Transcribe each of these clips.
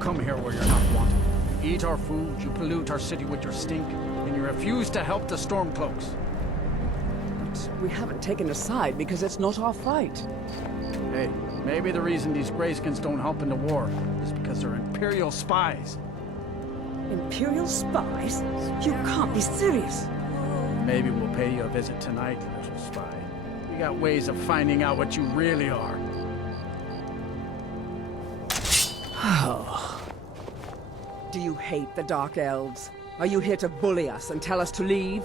come here where you're not wanted. You eat our food, you pollute our city with your stink, and you refuse to help the Stormcloaks. But we haven't taken a side because it's not our fight. Hey, maybe the reason these Greyskins don't help in the war is because they're Imperial spies. Imperial spies? You can't be serious. Maybe we'll pay you a visit tonight, little spy. We got ways of finding out what you really are. Do you hate the Dark Elves? Are you here to bully us and tell us to leave?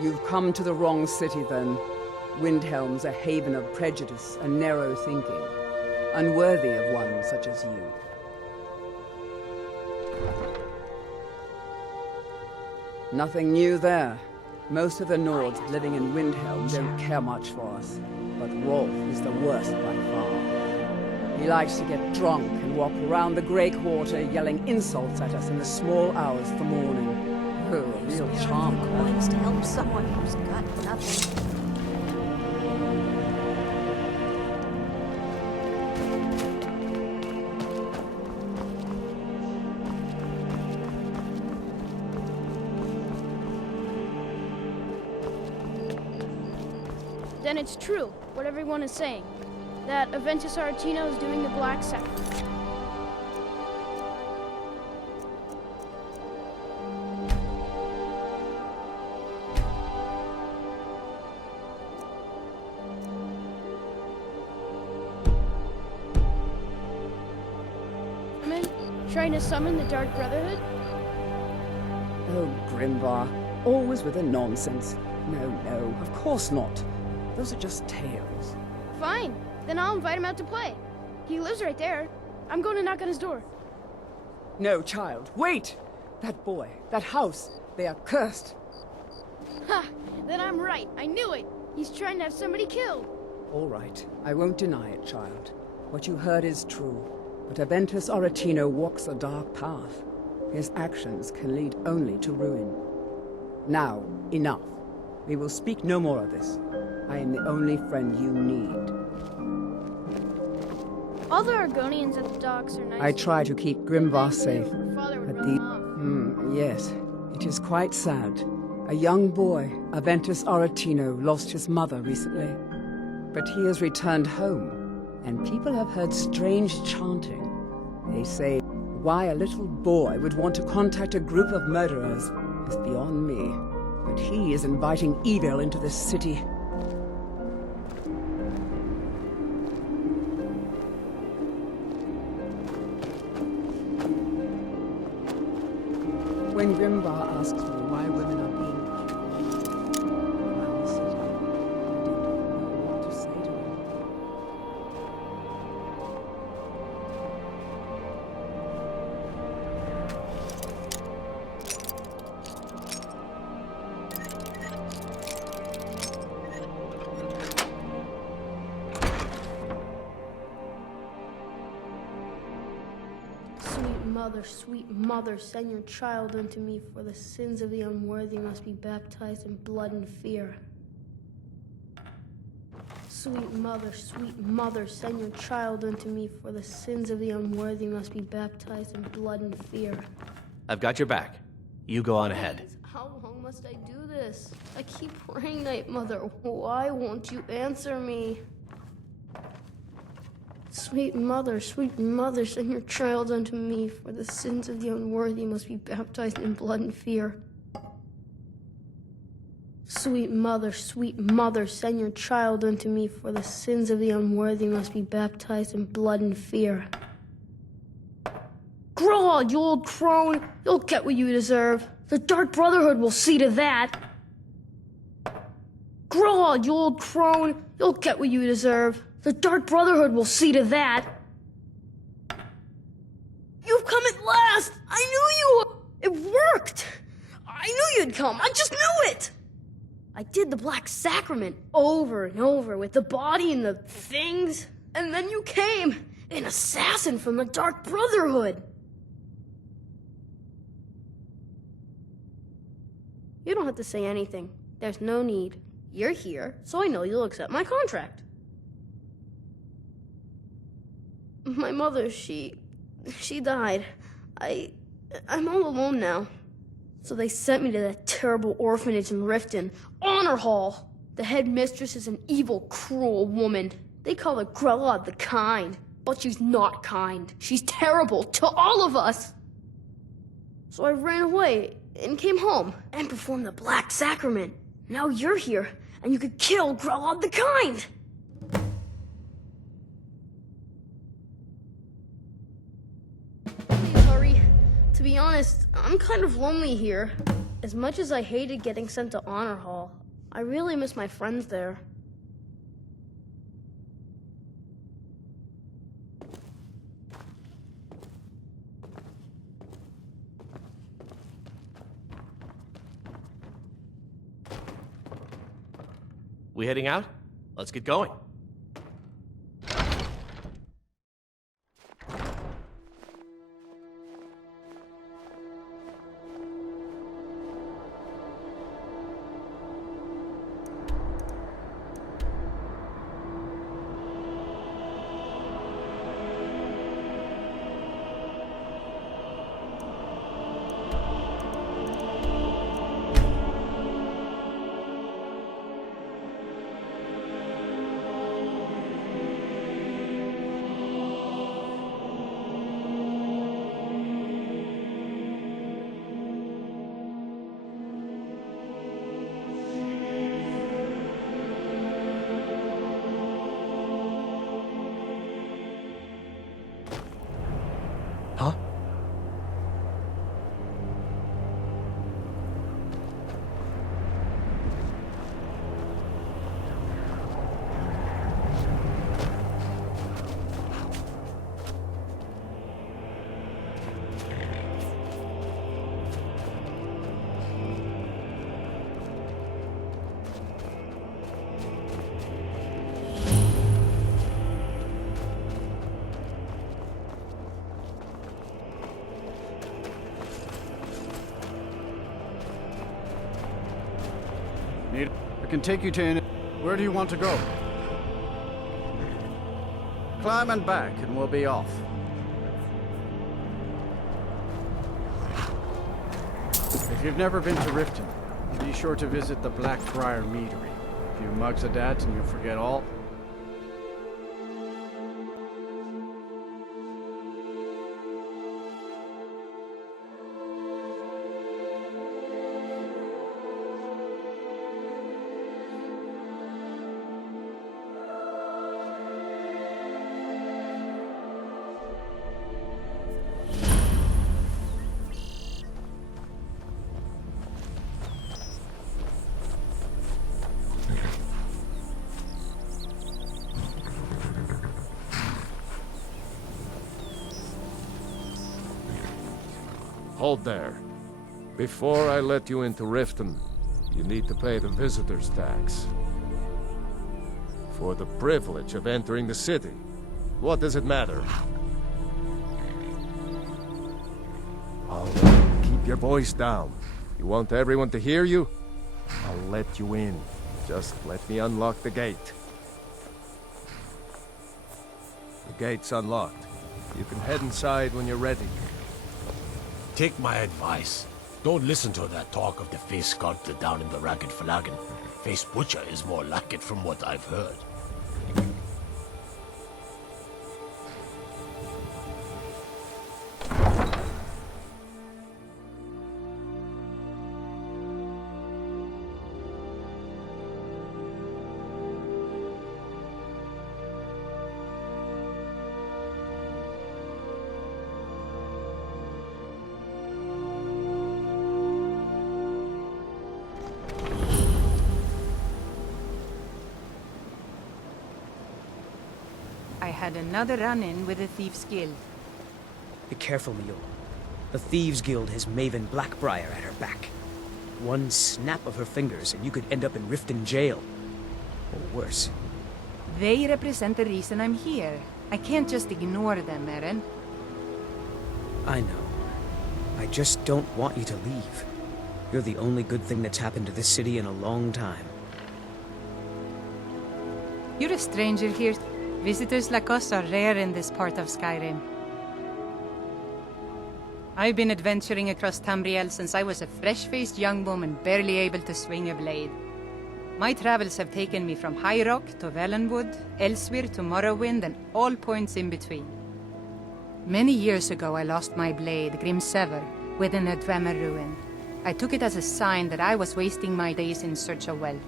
You've come to the wrong city, then. Windhelm's a haven of prejudice and narrow thinking, unworthy of one such as you. Nothing new there. Most of the Nords living in Windhelm don't care much for us, but Rolf is the worst by far. He likes to get drunk and walk around the Grey Quarter yelling insults at us in the small hours of the morning. Oh, a real charmer. Coins to help someone who's got nothing. Then it's true, what everyone is saying, that Aventus Aretino is doing the Black Sacrament. Trying to summon the Dark Brotherhood? Oh, Grimvar, always with the nonsense. No, of course not. Those are just tales. Fine, then I'll invite him out to play. He lives right there. I'm going to knock on his door. No, child, wait! That boy, that house, they are cursed. Ha! Then I'm right. I knew it. He's trying to have somebody killed. All right, I won't deny it, child. What you heard is true. But Aventus Aretino walks a dark path. His actions can lead only to ruin. Now, enough. We will speak no more of this. I am the only friend you need. All the Argonians at the docks are nice. I try to keep Grimvar safe, Her father would but run him off. yes, it is quite sad. A young boy, Aventus Aretino, lost his mother recently. But he has returned home. And people have heard strange chanting. They say why a little boy would want to contact a group of murderers is beyond me. But he is inviting evil into this city. When Grimvar asks me why women are being killed around the city, I don't know what to say to him. Sweet mother, send your child unto me, for the sins of the unworthy must be baptized in blood and fear. Sweet mother, send your child unto me, for the sins of the unworthy must be baptized in blood and fear. I've got your back. You go on ahead. How long must I do this? I keep praying, Night Mother. Why won't you answer me? Sweet mother, send your child unto me, for the sins of the unworthy must be baptized in blood and fear. Sweet mother, send your child unto me, for the sins of the unworthy must be baptized in blood and fear. Growl, you old crone! You'll get what you deserve. The Dark Brotherhood will see to that. Growl, you old crone! You'll get what you deserve. The Dark Brotherhood will see to that. You've come at last! I knew you would! It worked! I knew you'd come! I just knew it! I did the Black Sacrament over and over with the body and the things. And then you came, an assassin from the Dark Brotherhood. You don't have to say anything. There's no need. You're here, so I know you'll accept my contract. My mother, she died. I'm all alone now. So they sent me to that terrible orphanage in Riften, Honor Hall. The headmistress is an evil, cruel woman. They call her Grella the Kind, but she's not kind. She's terrible to all of us. So I ran away and came home and performed the Black Sacrament. Now you're here, and you could kill Grella the Kind. Please hurry. To be honest, I'm kind of lonely here. As much as I hated getting sent to Honor Hall, I really miss my friends there. We heading out? Let's get going. Huh? I can take you to any... Where do you want to go? Climb and back, and we'll be off. If you've never been to Riften, be sure to visit the Blackbriar Meadery. A few mugs of dads and you'll forget all. Hold there. Before I let you into Riften, you need to pay the visitor's tax. For the privilege of entering the city. What does it matter? All right, keep your voice down. You want everyone to hear you? I'll let you in. Just let me unlock the gate. The gate's unlocked. You can head inside when you're ready. Take my advice. Don't listen to that talk of the face sculptor down in the Ragged Flagon. Face Butcher is more like it from what I've heard. I had another run-in with the Thieves' Guild. Be careful, Mule. The Thieves' Guild has Maven Blackbriar at her back. One snap of her fingers and you could end up in Riften jail. Or worse. They represent the reason I'm here. I can't just ignore them, Eren. I know. I just don't want you to leave. You're the only good thing that's happened to this city in a long time. You're a stranger here. Visitors like us are rare in this part of Skyrim. I've been adventuring across Tamriel since I was a fresh-faced young woman barely able to swing a blade. My travels have taken me from High Rock to Valenwood, Elsewhere to Morrowind, and all points in between. Many years ago I lost my blade, Grimsever, within a Dwemer ruin. I took it as a sign that I was wasting my days in search of wealth.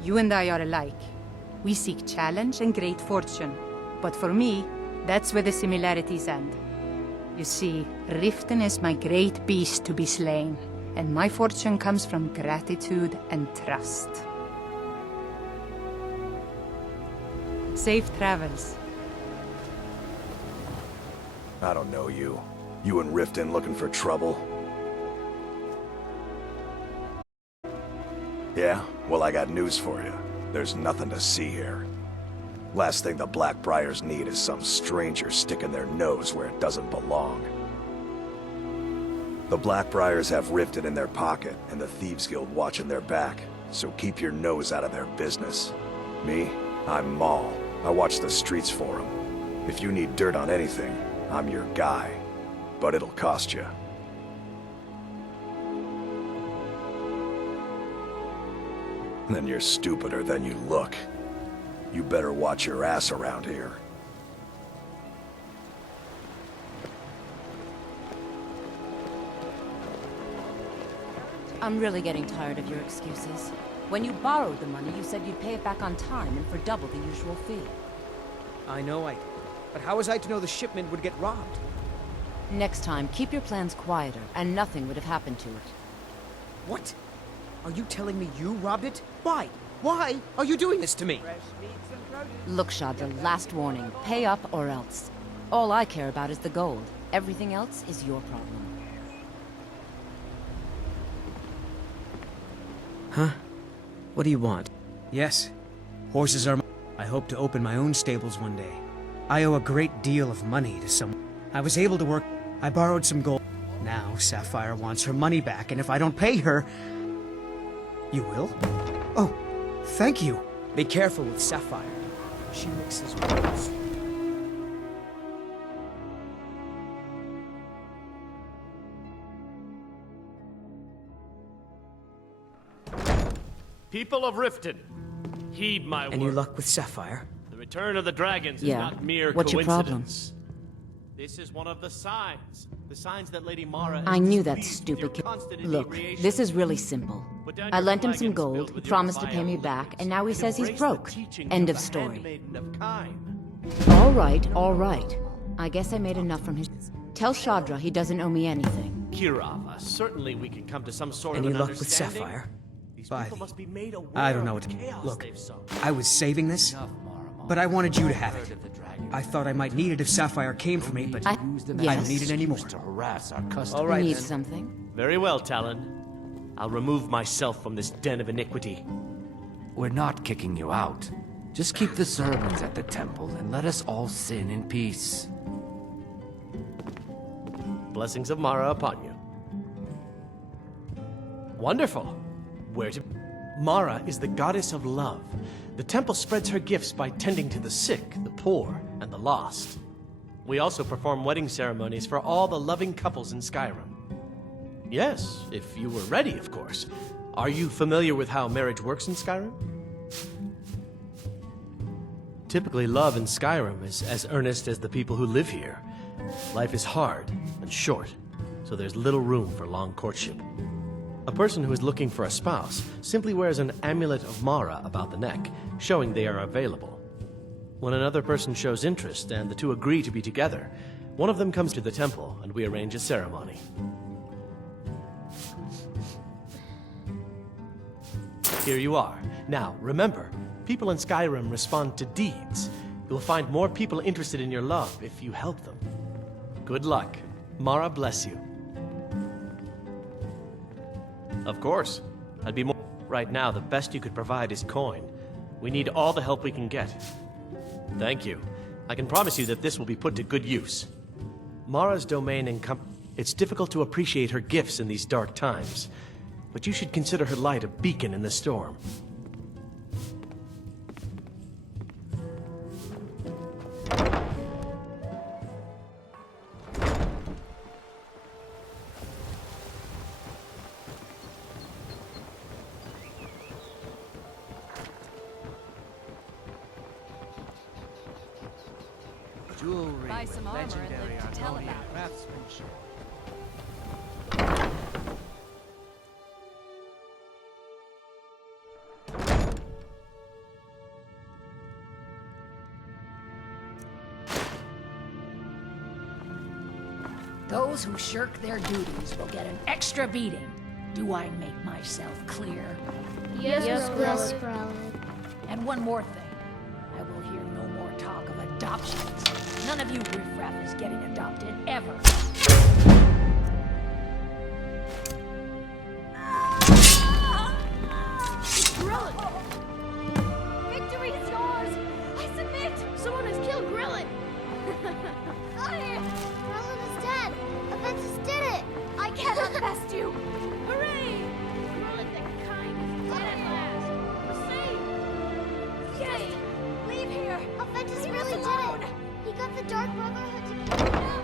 You and I are alike. We seek challenge and great fortune. But for me, that's where the similarities end. You see, Riften is my great beast to be slain, and my fortune comes from gratitude and trust. Safe travels. I don't know you. You and Riften looking for trouble? Yeah? Well, I got news for you. There's nothing to see here. Last thing the Blackbriars need is some stranger sticking their nose where it doesn't belong. The Blackbriars have Riften in their pocket, and the Thieves Guild watching their back, so keep your nose out of their business. Me? I'm Maul. I watch the streets for them. If you need dirt on anything, I'm your guy. But it'll cost you. Then you're stupider than you look. You better watch your ass around here. I'm really getting tired of your excuses. When you borrowed the money, you said you'd pay it back on time and for double the usual fee. I know I did. But how was I to know the shipment would get robbed? Next time, keep your plans quieter, and nothing would have happened to it. What? Are you telling me you robbed it? Why? Why are you doing this to me? Look, Shadra, last warning. Pay up or else. All I care about is the gold. Everything else is your problem. Huh? What do you want? Yes. Horses are I hope to open my own stables one day. I owe a great deal of money to someone. I was able to work. I borrowed some gold. Now Sapphire wants her money back, and if I don't pay her... You will? Oh, thank you. Be careful with Sapphire. She mixes words. People of Riften, heed my word. Any luck with Sapphire? The return of the dragons is Yeah. not mere What's your problem? coincidence. This is one of the signs. The signs that Lady Mara is I knew that displeased with stupid your kid. constant Look, inebriation. this is really simple. Put down I your lent him some flagons gold, filled he with your promised to pay vile me back, liquors, and now he says he's embrace the broke. teachings End of of the story. handmaiden of Kine. All right, all right. I guess I made enough from his... Tell Shadra he doesn't owe me anything. Kirava, certainly we can come to some sort Any of an luck with understanding. Sapphire? These By people the- must be made aware I don't know of what the to... chaos Look, they've sown. I was saving this, but I wanted you to have it. I thought I might need it if Sapphire came for me, but I don't Yes? need it anymore. To harass our customers. All right, Need then. something? Very well, Talon. I'll remove myself from this den of iniquity. We're not kicking you out. Just keep the servants at the temple and let us all sin in peace. Blessings of Mara upon you. Wonderful. Where to... Mara is the goddess of love. The temple spreads her gifts by tending to the sick, the poor, and the lost. We also perform wedding ceremonies for all the loving couples in Skyrim. Yes, if you were ready, of course. Are you familiar with how marriage works in Skyrim? Typically, love in Skyrim is as earnest as the people who live here. Life is hard and short, so there's little room for long courtship. A person who is looking for a spouse simply wears an amulet of Mara about the neck, showing they are available. When another person shows interest and the two agree to be together, one of them comes to the temple and we arrange a ceremony. Here you are. Now, remember, people in Skyrim respond to deeds. You'll find more people interested in your love if you help them. Good luck. Mara bless you. Of course. I'd be more... Right now, the best you could provide is coin. We need all the help we can get. Thank you. I can promise you that this will be put to good use. Mara's domain it's difficult to appreciate her gifts in these dark times, but you should consider her light a beacon in the storm. Jewelry Buy with some armor and legendary live to tell Argonian about it. craftsmanship. Those who shirk their duties will get an extra beating. Do I make myself clear? Yes, Skrellig. And one more thing. I will hear no more talk of adoptions. None of you riffraff is getting adopted, ever. Victory is yours! I submit! Someone has killed Grillin! Grillin is dead! Aventus did it! I cannot best you! Hooray! Grillin the kind is dead at last! We're safe! Yes! Leave here! Aventus really did it! He got the Dark Brotherhood to kill him!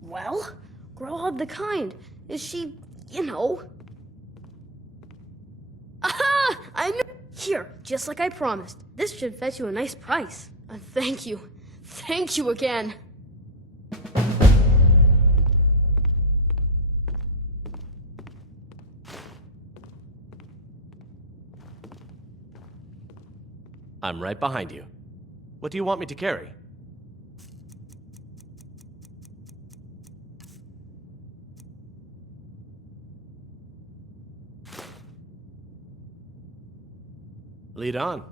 Well, Growhub the Kind. Is she, you know... Aha! I knew... Here, just like I promised. This should fetch you a nice price. Thank you. Thank you again. I'm right behind you. What do you want me to carry? Lead on.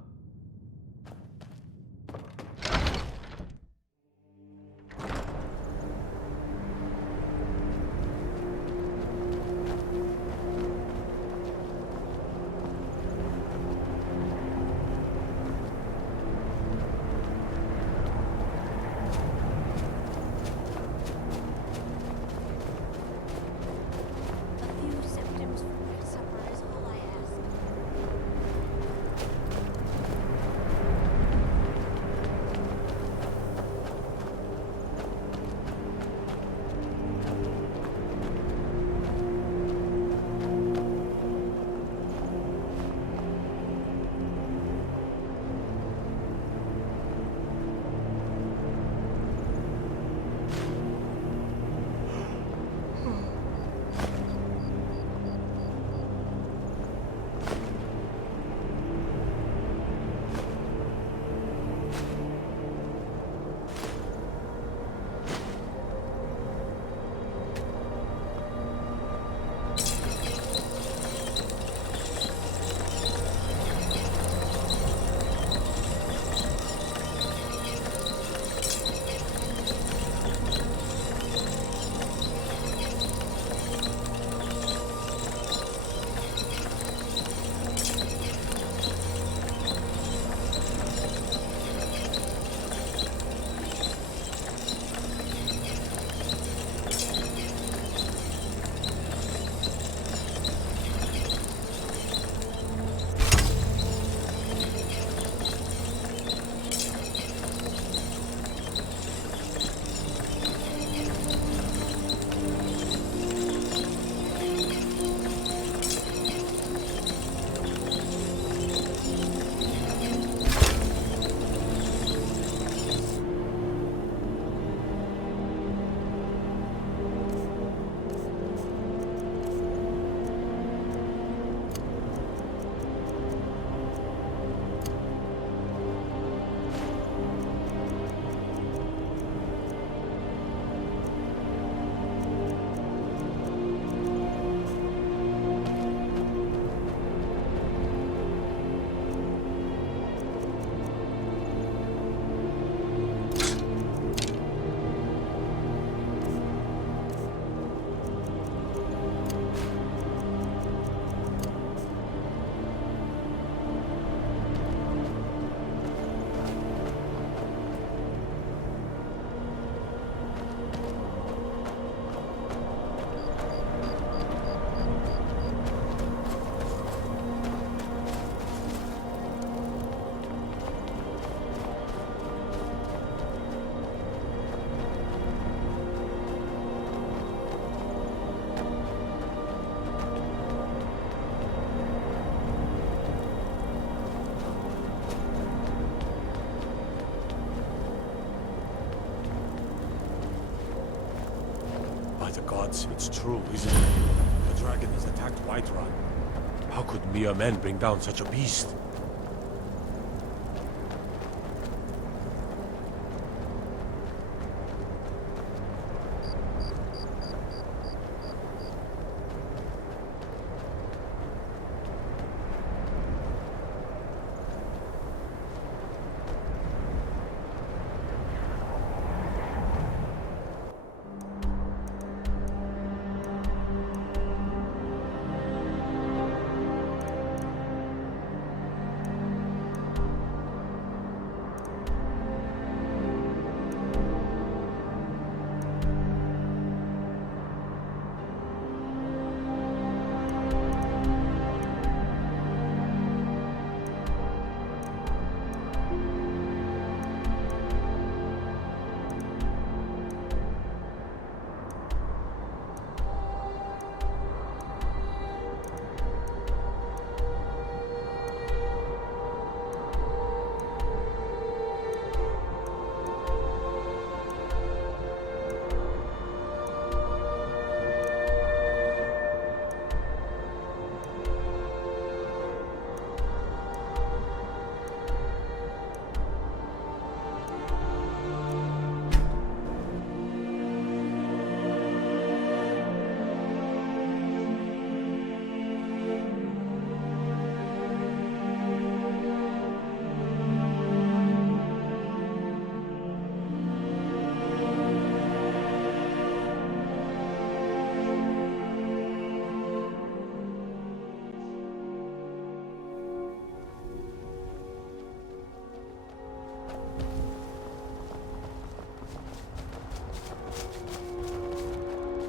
gods, it's true, isn't it? The dragon has attacked Whiterun. How could mere men bring down such a beast?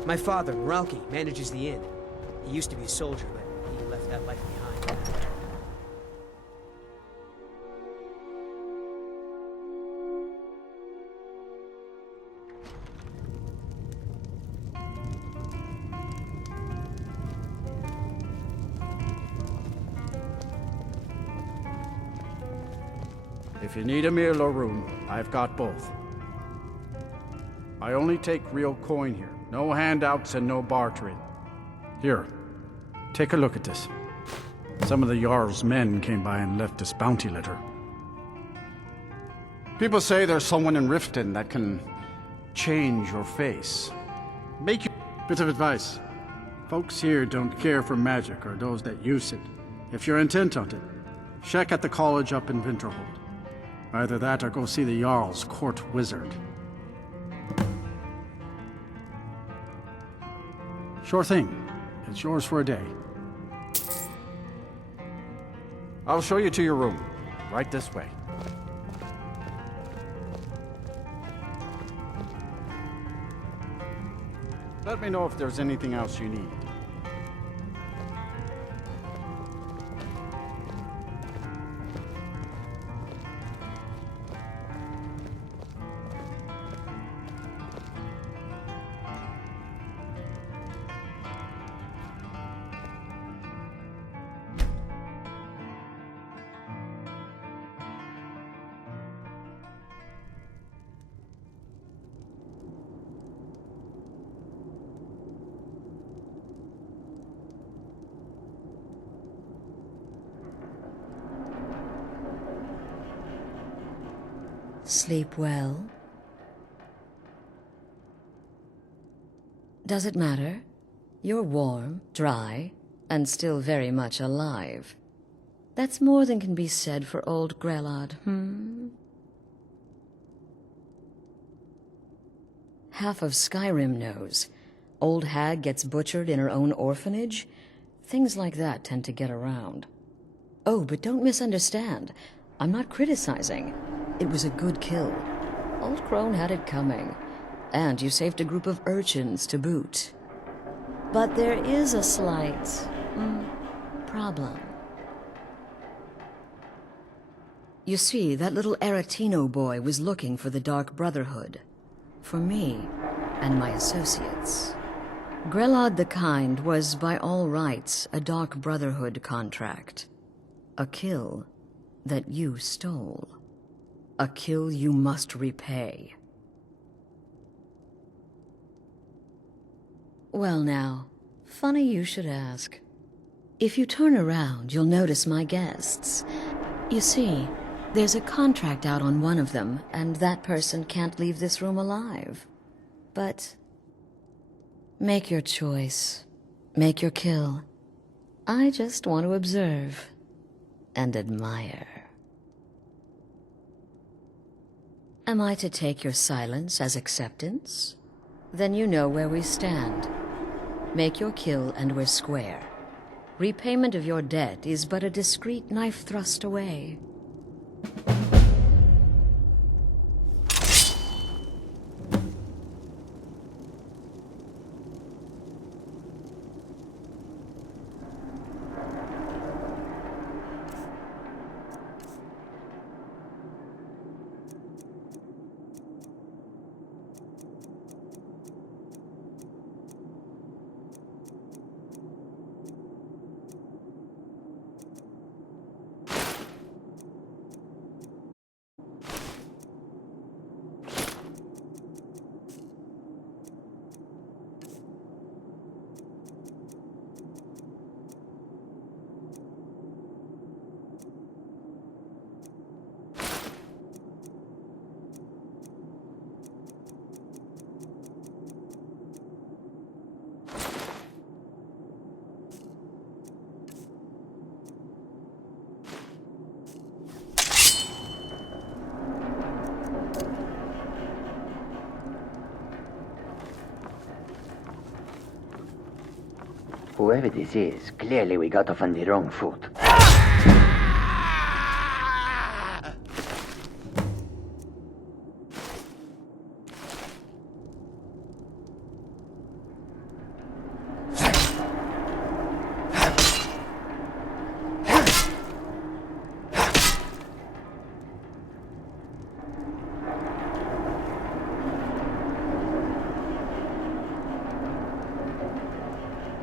My father, Ralki, manages the inn. He used to be a soldier, but he left that life behind. If you need a meal or room, I've got both. I only take real coin here. No handouts and no bartering. Here, take a look at this. Some of the Jarl's men came by and left this bounty letter. People say there's someone in Riften that can change your face. Make you... Bit of advice. Folks here don't care for magic or those that use it. If you're intent on it, check at the college up in Winterhold. Either that or go see the Jarl's court wizard. Sure thing. It's yours for a day. I'll show you to your room. Right this way. Let me know if there's anything else you need. Sleep well? Does it matter? You're warm, dry, and still very much alive. That's more than can be said for old Grelod, Half of Skyrim knows. Old hag gets butchered in her own orphanage. Things like that tend to get around. Oh, but don't misunderstand. I'm not criticizing. It was a good kill. Old Crone had it coming. And you saved a group of urchins to boot. But there is a slight... problem. You see, that little Aretino boy was looking for the Dark Brotherhood. For me and my associates. Grelod the Kind was, by all rights, a Dark Brotherhood contract. A kill that you stole. A kill you must repay. Well now, funny you should ask. If you turn around, you'll notice my guests. You see, there's a contract out on one of them, and that person can't leave this room alive. But make your choice. Make your kill. I just want to observe and admire. Am I to take your silence as acceptance? Then you know where we stand. Make your kill and we're square. Repayment of your debt is but a discreet knife thrust away. Whoever this is, clearly we got off on the wrong foot.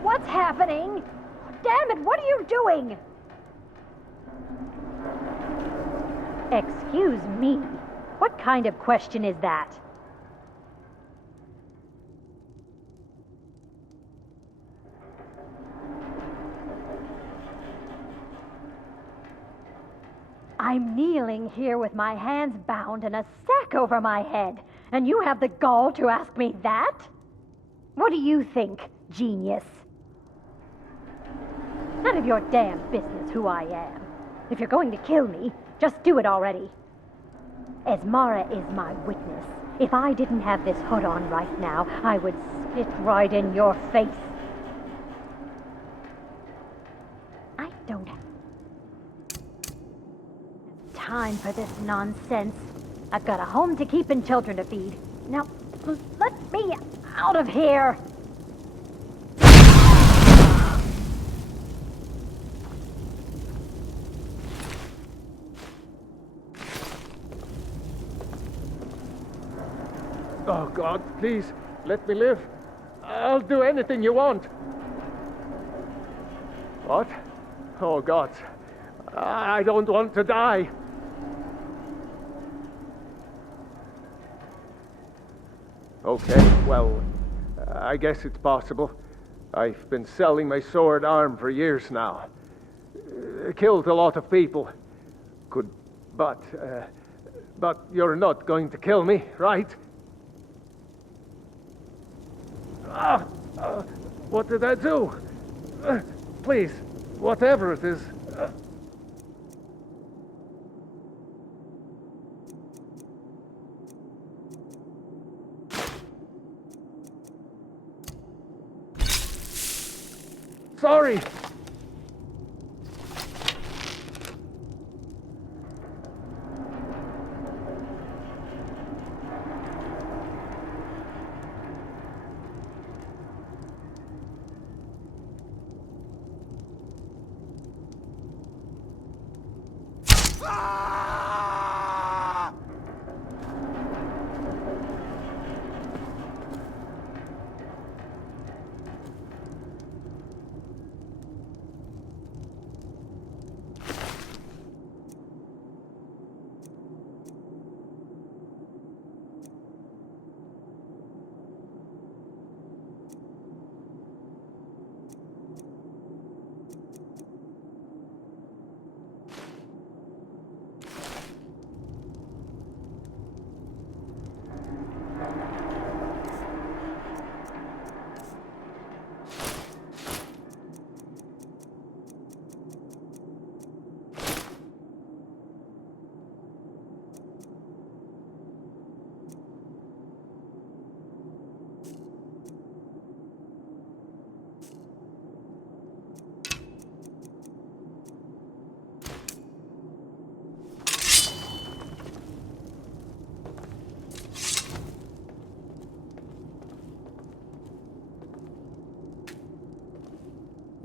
What's happening? Damn it, what are you doing? Excuse me. What kind of question is that? I'm kneeling here with my hands bound and a sack over my head, and you have the gall to ask me that? What do you think, genius? None of your damn business who I am. If you're going to kill me, just do it already. Esmara is my witness. If I didn't have this hood on right now, I would spit right in your face. I don't have time for this nonsense. I've got a home to keep and children to feed. Now, let me out of here! Oh, God, please, let me live. I'll do anything you want. What? Oh, God. I don't want to die. Okay, well, I guess it's possible. I've been selling my sword arm for years now. Killed a lot of people. But you're not going to kill me, right? What did I do? Please, whatever it is. Sorry.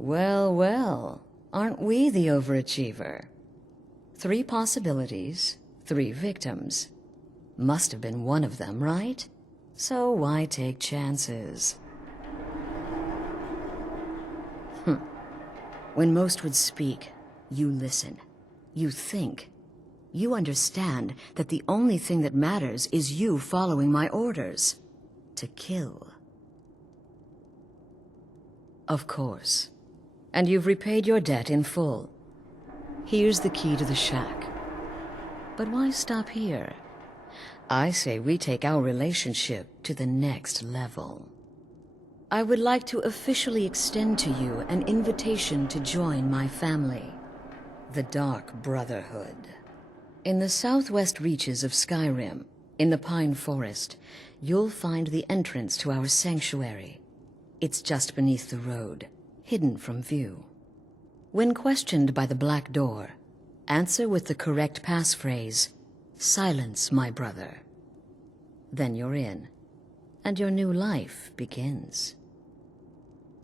Well, well, aren't we the overachiever? 3 possibilities, 3 victims. Must have been one of them, right? So why take chances? When most would speak, you listen. You think. You understand that the only thing that matters is you following my orders. To kill. Of course. And you've repaid your debt in full. Here's the key to the shack. But why stop here? I say we take our relationship to the next level. I would like to officially extend to you an invitation to join my family, the Dark Brotherhood. In the southwest reaches of Skyrim, in the Pine Forest, you'll find the entrance to our sanctuary. It's just beneath the road, hidden from view. When questioned by the Black Door, answer with the correct passphrase, "Silence, my brother." Then you're in, and your new life begins.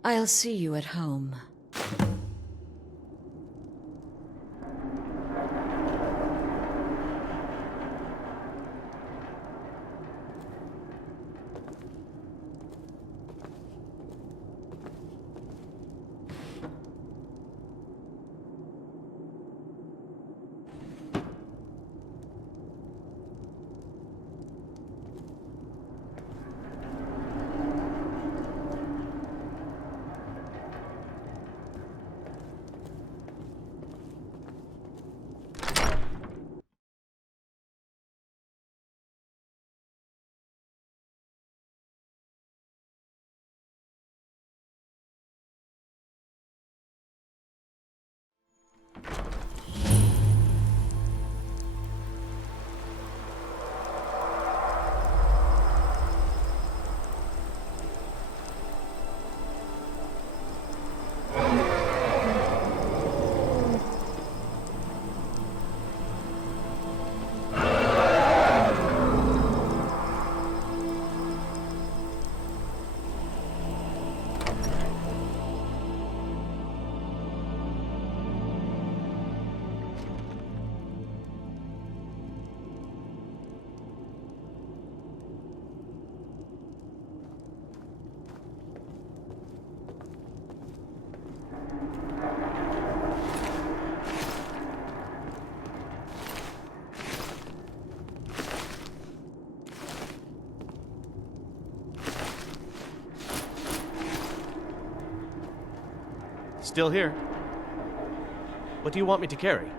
I'll see you at home. Still here. What do you want me to carry?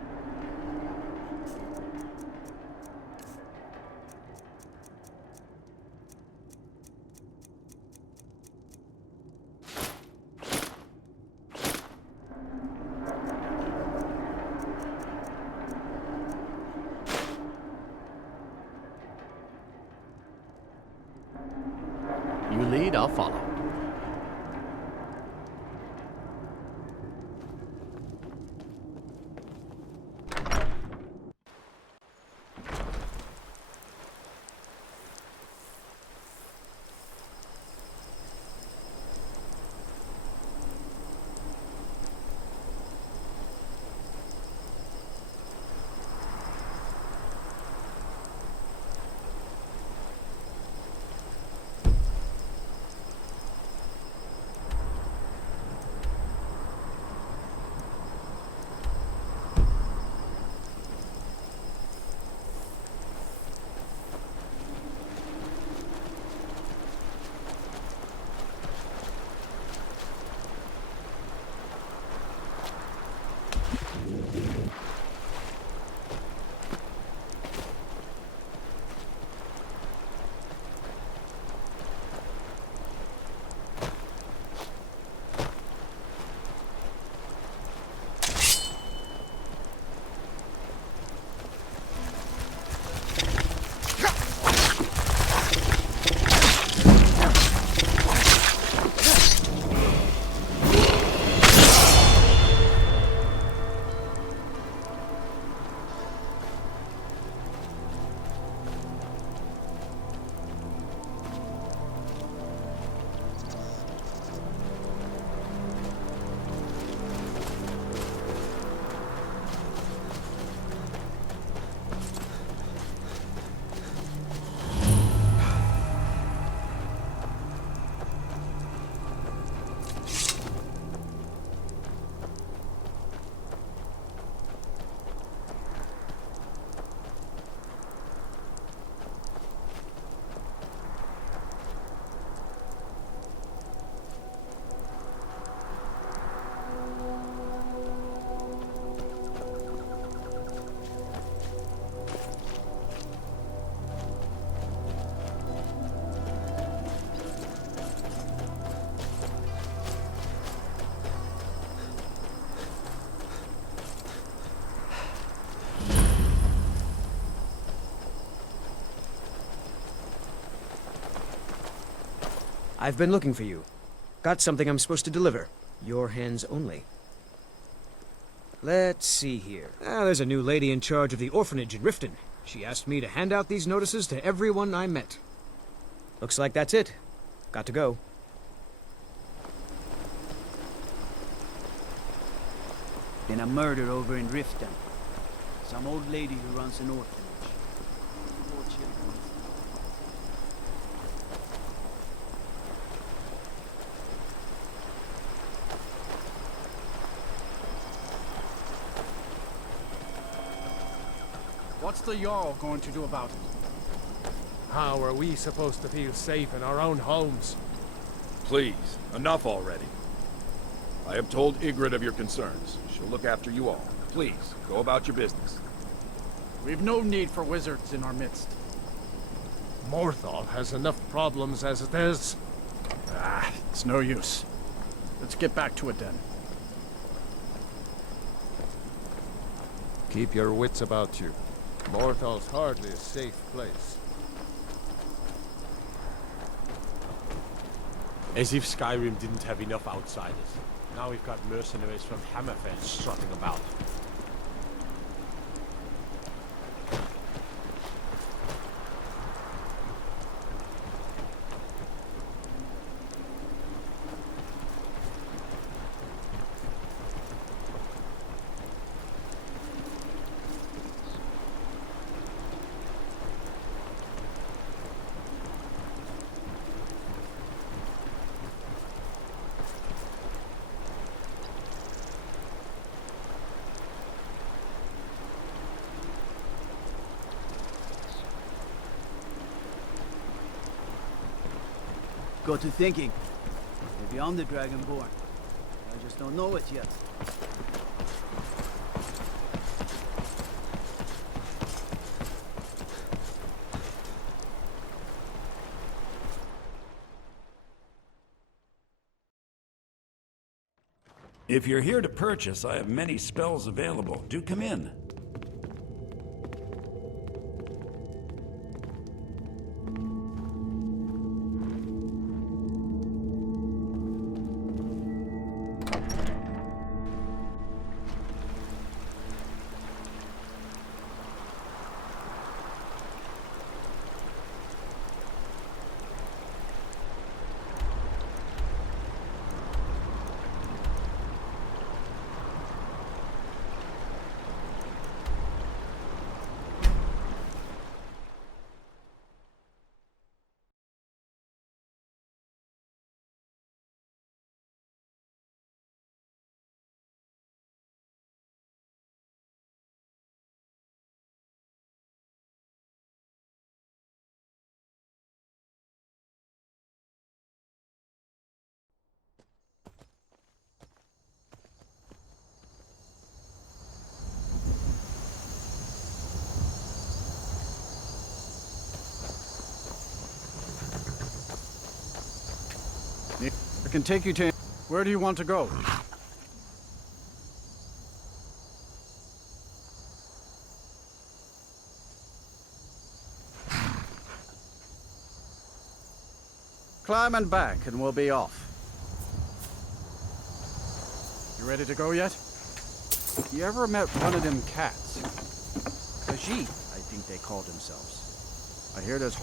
You lead, I'll follow. I've been looking for you. Got something I'm supposed to deliver. Your hands only. Let's see here. There's a new lady in charge of the orphanage in Riften. She asked me to hand out these notices to everyone I met. Looks like that's it. Got to go. Been a murder over in Riften. Some old lady who runs an orphanage. Poor children. What's the Jarl going to do about it? How are we supposed to feel safe in our own homes? Please, enough already. I have told Ygritte of your concerns. She'll look after you all. Please, go about your business. We've no need for wizards in our midst. Morthal has enough problems as it is. It's no use. Let's get back to it then. Keep your wits about you. Morthal's hardly a safe place. As if Skyrim didn't have enough outsiders. Now we've got mercenaries from Hammerfell strutting about. Got to thinking. Maybe I'm the Dragonborn. I just don't know it yet. If you're here to purchase, I have many spells available. Do come in. I can take you to... Where do you want to go? Climb and back, and we'll be off. You ready to go yet? You ever met one of them cats? Khajiit, I think they called themselves. I hear there's...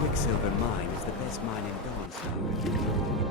Quicksilver mine is the best mine in Dawnstone.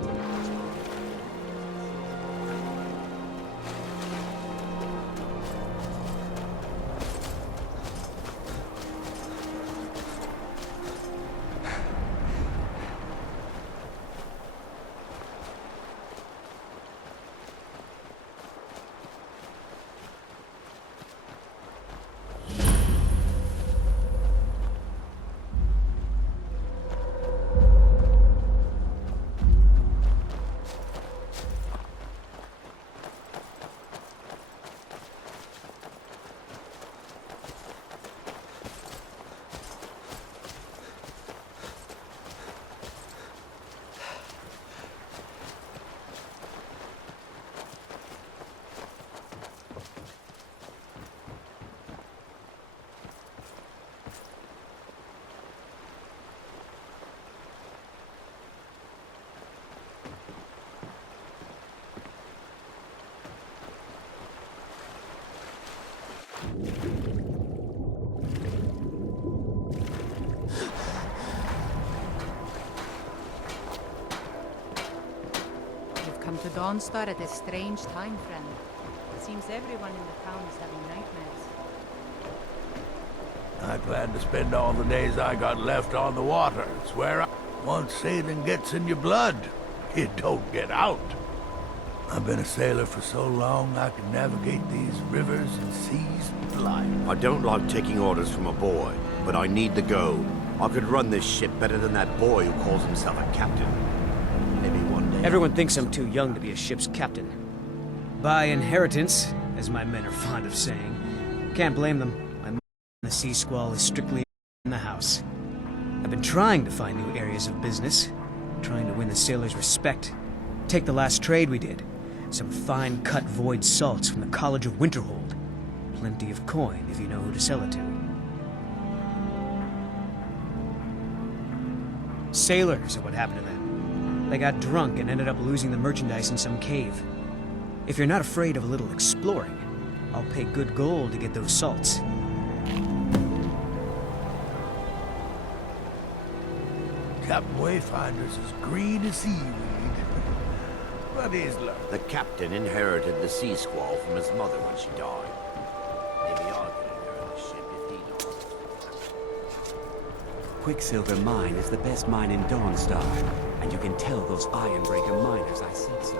You've come to Dawnstar at a strange time, friend. It seems everyone in the town is having nightmares. I plan to spend all the days I got left on the water. It's where once sailing gets in your blood, it don't get out. I've been a sailor for so long I can navigate these rivers and seas blind. I don't like taking orders from a boy, but I need the go. I could run this ship better than that boy who calls himself a captain. Maybe one day... Everyone thinks I'm too young to be a ship's captain. By inheritance, as my men are fond of saying. Can't blame them. My mom in the sea squall is strictly in the house. I've been trying to find new areas of business, trying to win the sailors' respect. Take the last trade we did. Some fine-cut void salts from the College of Winterhold. Plenty of coin if you know who to sell it to. Sailors are what happened to them. They got drunk and ended up losing the merchandise in some cave. If you're not afraid of a little exploring, I'll pay good gold to get those salts. Captain Wayfinder's as green as seaweed. But he's low. The captain inherited the sea squall from his mother when she died. Maybe I could inherit the ship if he died. Quicksilver Mine is the best mine in Dawnstar, and you can tell those Ironbreaker miners I said so.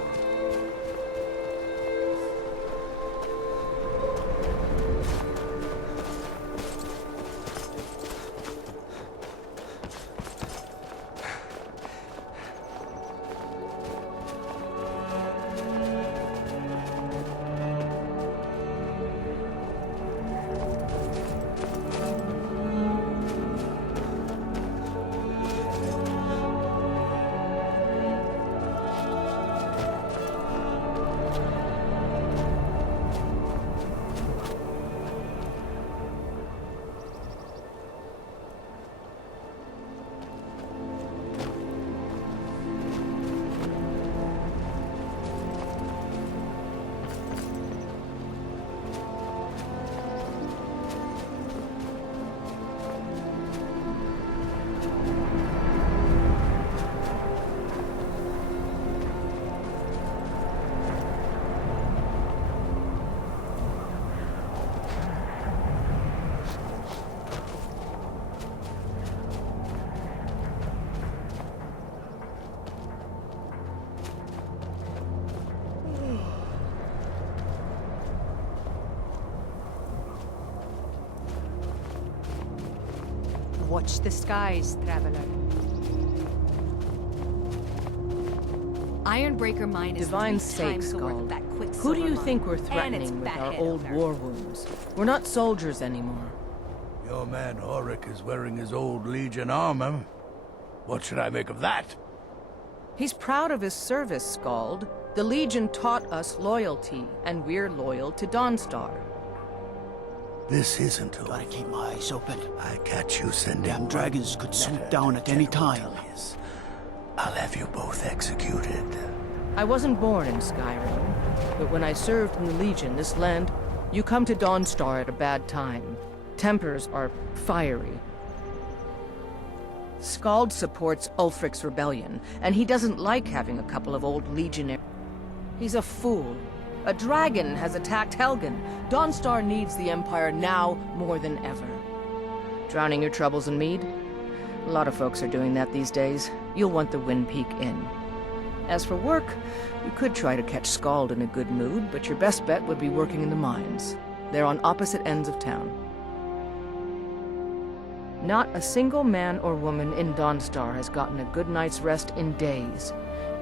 Watch the skies, traveler. Ironbreaker Mine is Divine 3 sake, times the worth Skull. of that Who Quicksilver do you mine. think we're And its threatening with fat our head old owner. war wounds? We're not soldiers anymore. Your man Horik is wearing his old Legion armor. What should I make of that? He's proud of his service, Scald. The Legion taught us loyalty, and we're loyal to Dawnstar. This isn't over. Gotta keep my eyes open. I catch you sending Damn dragons could swoop down at any time. I'll have you both executed. I wasn't born in Skyrim, but when I served in the Legion, this land, you come to Dawnstar at a bad time. Tempers are fiery. Skald supports Ulfric's rebellion, and he doesn't like having a couple of old legionnaires. He's a fool. A dragon has attacked Helgen. Dawnstar needs the Empire now more than ever. Drowning your troubles in mead? A lot of folks are doing that these days. You'll want the Wind Peak Inn. As for work, you could try to catch Skald in a good mood, but your best bet would be working in the mines. They're on opposite ends of town. Not a single man or woman in Dawnstar has gotten a good night's rest in days.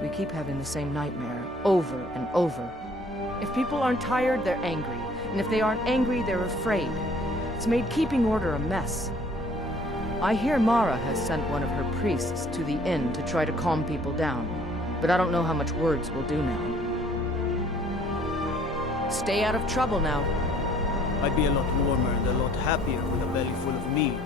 We keep having the same nightmare, over and over. If people aren't tired, they're angry. And if they aren't angry, they're afraid. It's made keeping order a mess. I hear Mara has sent one of her priests to the inn to try to calm people down. But I don't know how much words will do now. Stay out of trouble now. I'd be a lot warmer and a lot happier with a belly full of mead.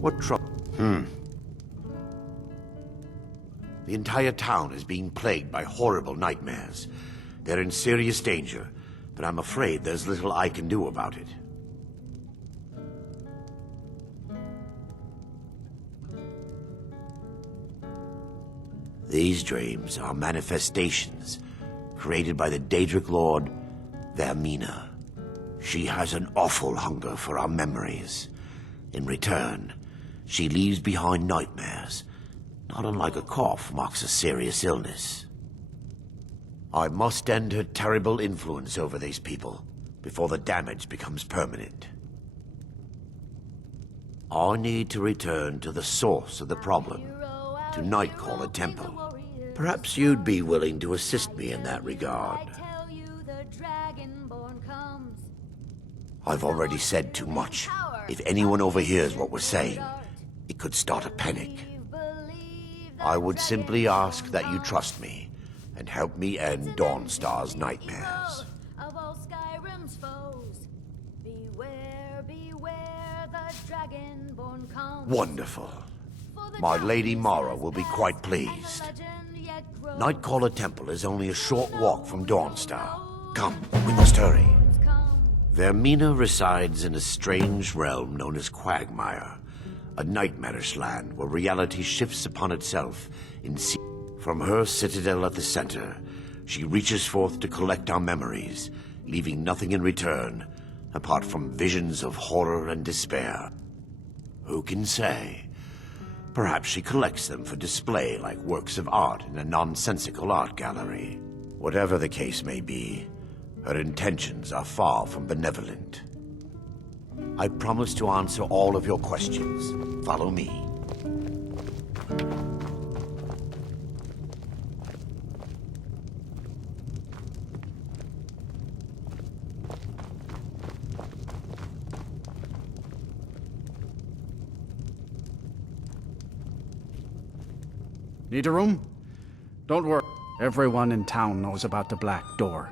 What trouble? The entire town is being plagued by horrible nightmares. They're in serious danger, but I'm afraid there's little I can do about it. These dreams are manifestations created by the Daedric Lord, Vermina. She has an awful hunger for our memories. In return, she leaves behind nightmares. Not unlike a cough marks a serious illness. I must end her terrible influence over these people before the damage becomes permanent. I need to return to the source of the problem, to Nightcaller Temple. Perhaps you'd be willing to assist me in that regard. I've already said too much. If anyone overhears what we're saying, it could start a panic. I would simply ask that you trust me and help me end Dawnstar's nightmares. Of all Skyrim's foes, beware, beware, the dragonborn comes. Wonderful. My Lady Mara will be quite pleased. Nightcaller Temple is only a short walk from Dawnstar. Come, we must hurry. Vermina resides in a strange realm known as Quagmire, a nightmarish land where reality shifts upon itself from her citadel at the center. She reaches forth to collect our memories, leaving nothing in return apart from visions of horror and despair. Who can say? Perhaps she collects them for display like works of art in a nonsensical art gallery. Whatever the case may be, her intentions are far from benevolent. I promise to answer all of your questions. Follow me. Need a room? Don't worry. Everyone in town knows about the Black Door,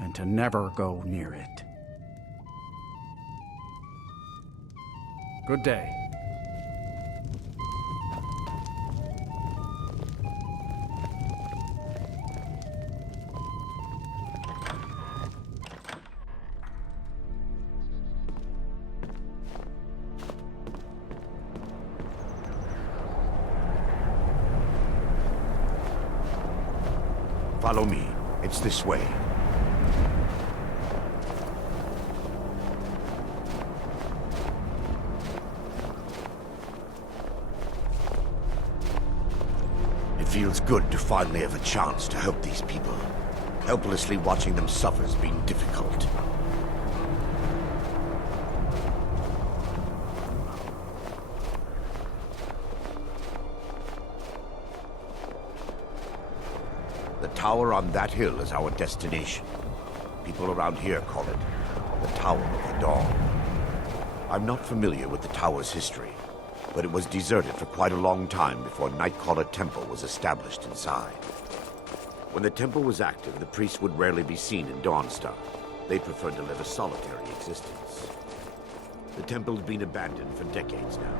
and to never go near it. Good day. Follow me. It's this way. It feels good to finally have a chance to help these people. Helplessly watching them suffer has been difficult. The tower on that hill is our destination. People around here call it the Tower of the Dawn. I'm not familiar with the tower's history, but it was deserted for quite a long time before Nightcaller Temple was established inside. When the temple was active, the priests would rarely be seen in Dawnstar. They preferred to live a solitary existence. The temple's been abandoned for decades now.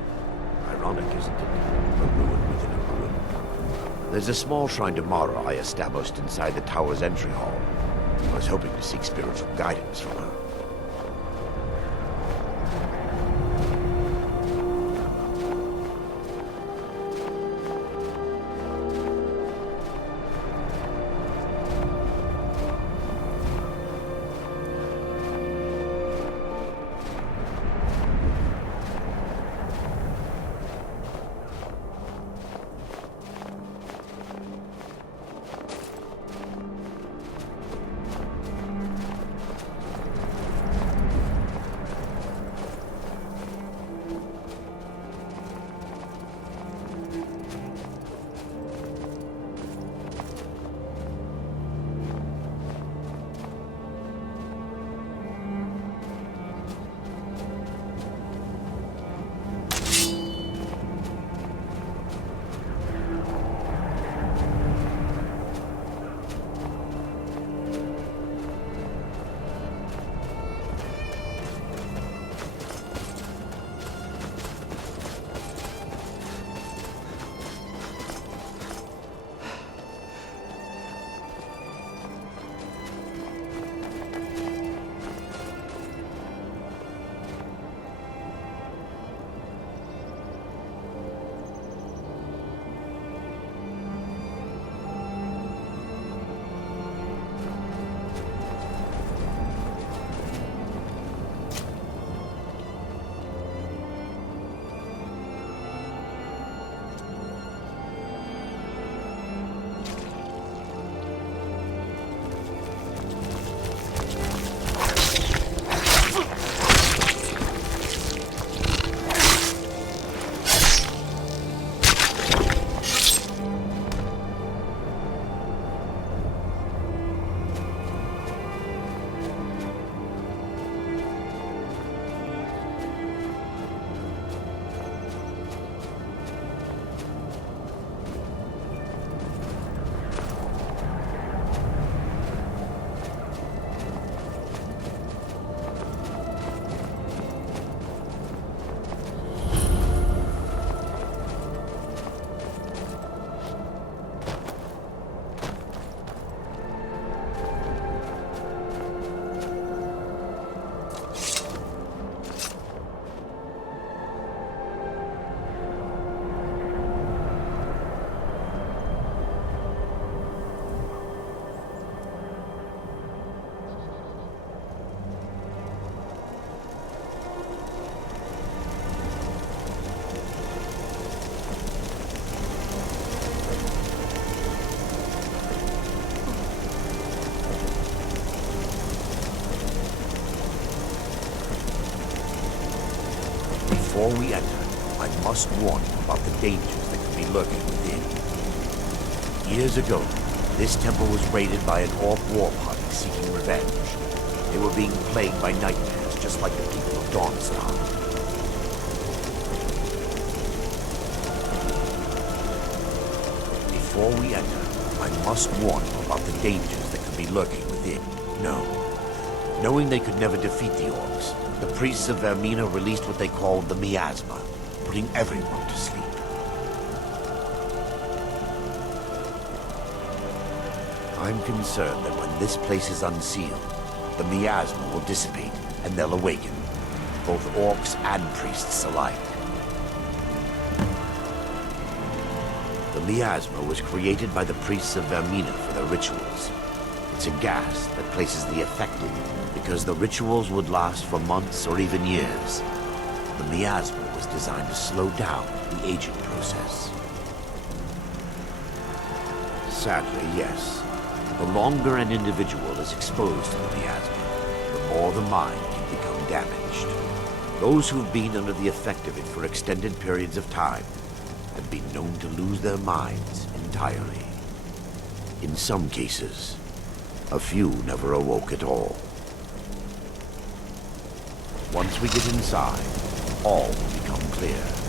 Ironic, isn't it? A ruin within a ruin. There's a small shrine to Mara I established inside the tower's entry hall. I was hoping to seek spiritual guidance from her. Before we enter, I must warn you about the dangers that could be lurking within. Years ago, this temple was raided by an orc war party seeking revenge. They were being plagued by nightmares, just like the people of Dawnstar. Before we enter, I must warn you about the dangers that could be lurking within. No. Knowing they could never defeat the orcs, the priests of Vermina released what they called the miasma, putting everyone to sleep. I'm concerned that when this place is unsealed, the miasma will dissipate and they'll awaken, both orcs and priests alike. The miasma was created by the priests of Vermina for their rituals. It's a gas that places the affected because the rituals would last for months or even years. The miasma was designed to slow down the aging process. Sadly, yes. The longer an individual is exposed to the miasma, the more the mind can become damaged. Those who've been under the effect of it for extended periods of time have been known to lose their minds entirely. In some cases, a few never awoke at all. Once we get inside, all will become clear.